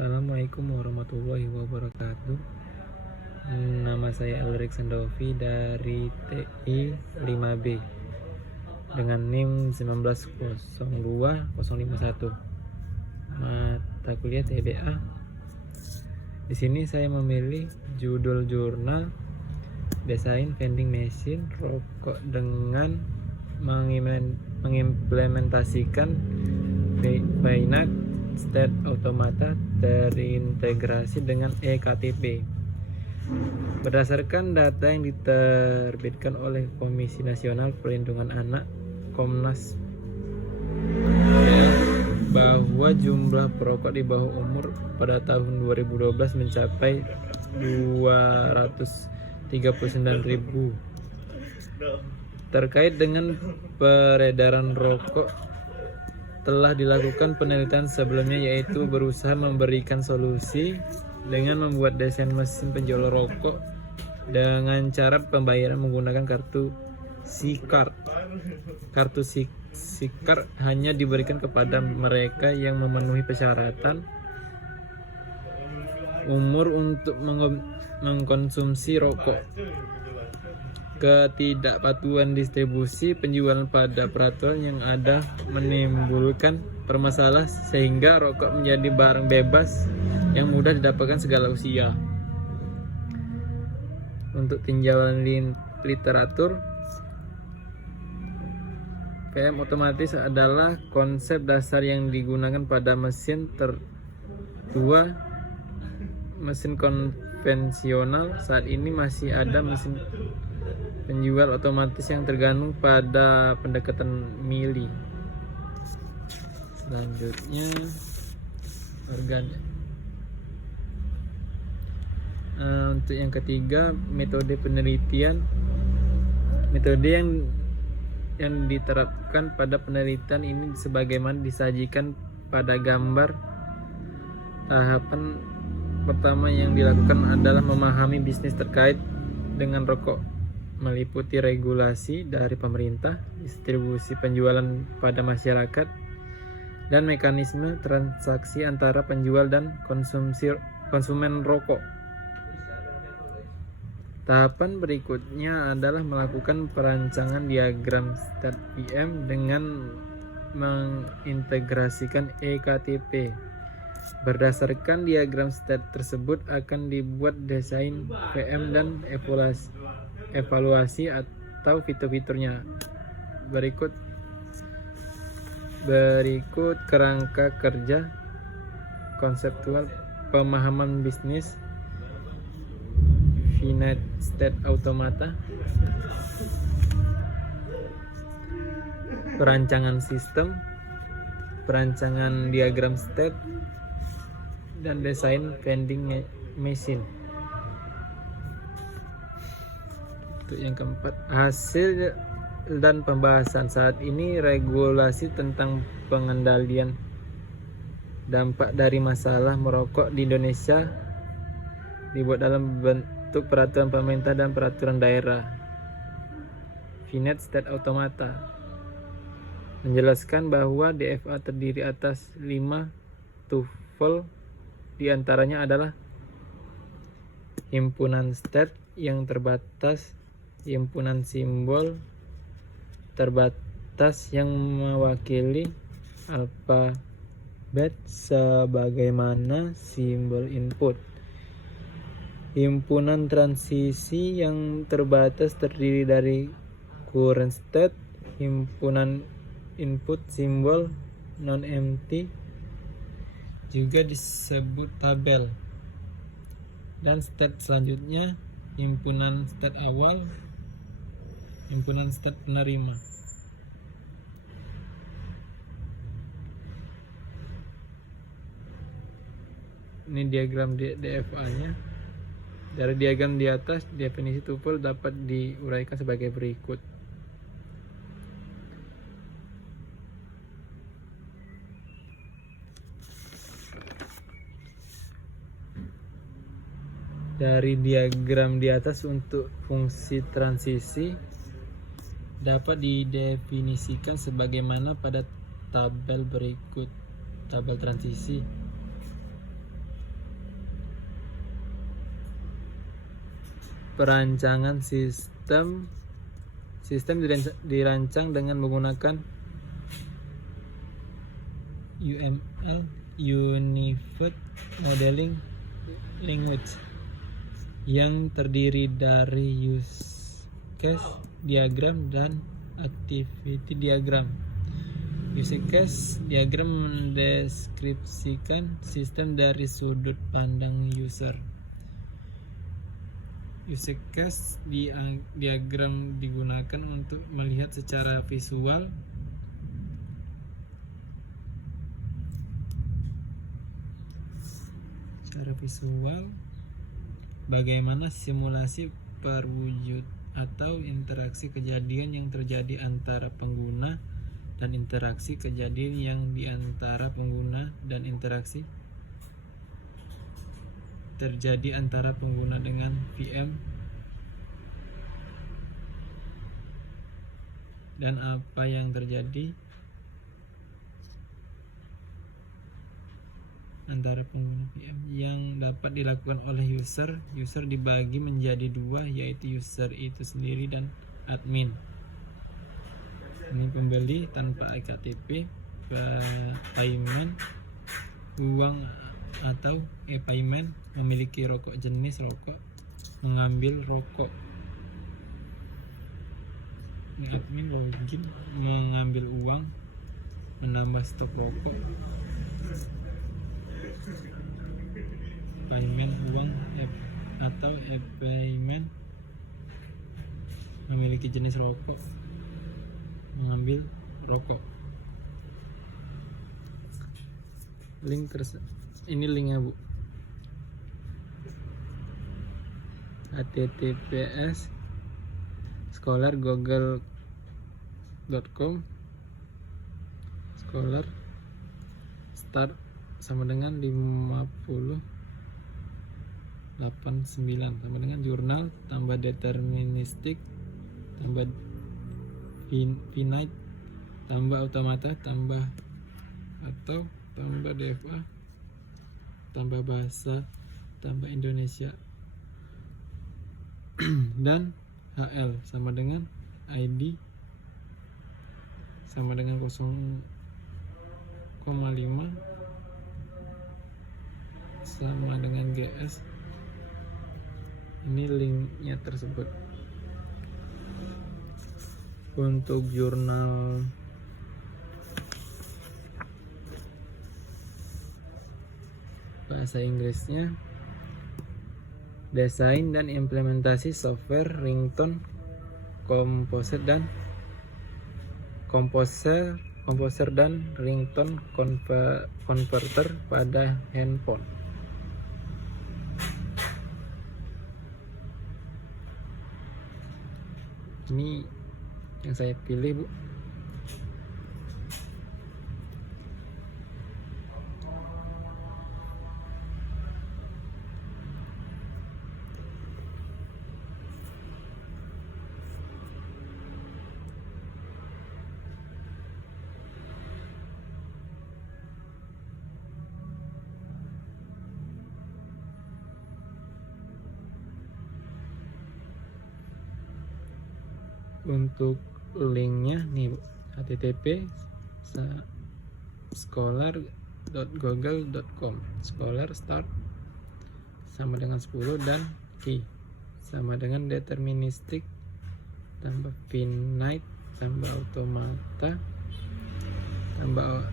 Assalamualaikum warahmatullahi wabarakatuh. Nama saya Elrik Sandovi dari TI 5B dengan NIM 1902051. Mata kuliah TBA. Di sini saya memilih judul jurnal Desain Vending Machine Rokok dengan mengimplementasikan Finite State Automata terintegrasi dengan eKTP. Berdasarkan data yang diterbitkan oleh Komisi Nasional Perlindungan Anak Komnas bahwa jumlah perokok di bawah umur pada tahun 2012 mencapai 239.000. Terkait dengan peredaran rokok, telah dilakukan penelitian sebelumnya, yaitu berusaha memberikan solusi dengan membuat desain mesin penjual rokok dengan cara pembayaran menggunakan kartu SIM-card. Kartu SIM-card hanya diberikan kepada mereka yang memenuhi persyaratan umur untuk mengkonsumsi rokok. Ketidakpatuhan distribusi penjualan pada peraturan yang ada menimbulkan permasalahan sehingga rokok menjadi barang bebas yang mudah didapatkan segala usia. Untuk tinjauan literatur, VM otomatis adalah konsep dasar yang digunakan pada mesin tertua. Mesin konvensional saat ini masih ada mesin penjual otomatis yang tergantung pada pendekatan mili. Selanjutnya organ. Untuk yang ketiga, metode penelitian. Metode yang diterapkan pada penelitian ini sebagaimana disajikan pada gambar. Tahapan pertama yang dilakukan adalah memahami bisnis terkait dengan rokok, meliputi regulasi dari pemerintah, distribusi penjualan pada masyarakat, dan mekanisme transaksi antara penjual dan konsumen rokok. Tahapan berikutnya adalah melakukan perancangan diagram state VM dengan mengintegrasikan eKTP. Berdasarkan diagram state tersebut akan dibuat desain VM dan evaluasi atau fitur-fiturnya. Berikut kerangka kerja konseptual pemahaman bisnis Finite State Automata, perancangan sistem, perancangan diagram state, dan desain vending machine. Untuk yang keempat, hasil dan pembahasan saat ini regulasi tentang pengendalian dampak dari masalah merokok di Indonesia dibuat dalam bentuk peraturan pemerintah dan peraturan daerah. Finite State Automata menjelaskan bahwa DFA terdiri atas 5 tuple, di antaranya adalah himpunan state yang terbatas, himpunan simbol terbatas yang mewakili alfabet sebagaimana simbol input, himpunan transisi yang terbatas terdiri dari current state, himpunan input simbol non-empty juga disebut tabel, dan state selanjutnya himpunan state awal, himpunan state penerima. Ini diagram DFA-nya. Dari diagram di atas, definisi tuple dapat diuraikan sebagai berikut. Dari diagram di atas, untuk fungsi transisi dapat didefinisikan sebagaimana pada tabel berikut. Tabel transisi. perancangan sistem dirancang dengan menggunakan UML, Unified Modeling Language, yang terdiri dari use case diagram dan activity diagram. Use case diagram mendeskripsikan sistem dari sudut pandang user. Use case diagram digunakan untuk melihat secara visual bagaimana simulasi perwujud atau interaksi kejadian yang terjadi antara pengguna dan interaksi kejadian yang di antara pengguna dan interaksi terjadi antara pengguna dengan VM, dan apa yang terjadi antara pengguna VM yang dapat dilakukan oleh user. User dibagi menjadi dua, yaitu user itu sendiri dan admin. Ini pembeli tanpa ektp, payment, uang atau e-payment, memiliki rokok, jenis rokok, mengambil rokok. Admin login, mengambil uang, menambah stok rokok. Payment, uang atau e-payment, memiliki jenis rokok, mengambil rokok. Ini linknya, Bu. https scholar.google.com scholar start sama dengan 5089 sama dengan jurnal tambah deterministik tambah finite tambah automata tambah atau tambah DFA tambah bahasa tambah Indonesia dan HL sama dengan ID sama dengan 0,5 sama dengan GS. Ini linknya tersebut. Untuk jurnal bahasa Inggrisnya, desain dan implementasi software ringtone komposer dan ringtone converter pada handphone. Ini yang saya pilih, Bu. Untuk linknya nih, http scholar.google.com scholar start sama dengan 10 dan key sama dengan deterministik tambah finite tambah automata tambah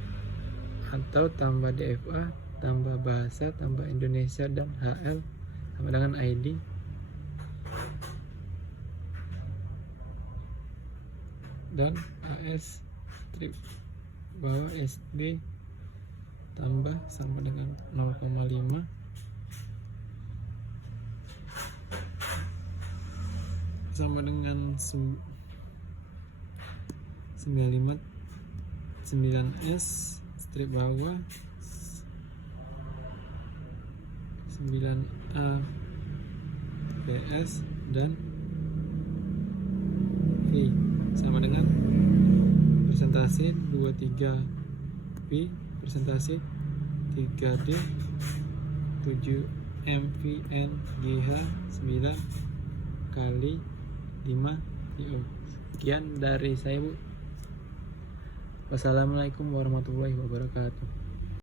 atau tambah DFA tambah bahasa tambah Indonesia dan HL sama dengan ID dan AS strip bawah SD tambah sama dengan 0,5 sama dengan 9S strip bawah 9A PS dan V sama dengan presentasi 23P presentasi 3D 7 MVN GH 9 kali 5 yo. Sekian dari saya Bu. Wassalamualaikum warahmatullahi wabarakatuh.